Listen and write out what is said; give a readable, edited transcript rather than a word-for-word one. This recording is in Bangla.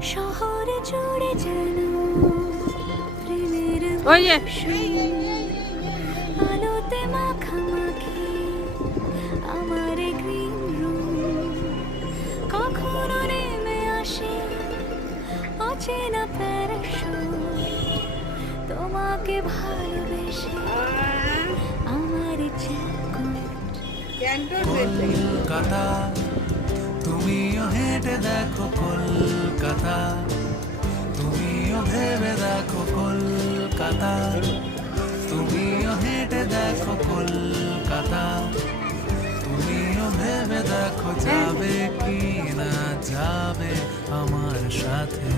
শহরে জুড়ে যেন প্রেমের ওই যে আলোতে মাখামাখি আমার গ্রিন রুম, কখনো নেমে আসে অচেনা প্যারাশুট, তোমাকে ভালোবেসে আমার কলকাতা তুমিও হেঁটে দেখো কলকাতা, তুমিও ভেবে দেখো কলকাতা, তুমিও হেঁটে দেখো কলকাতা, তুমিও ভেবে দেখো যাবে কি না যাবে আমার সাথে।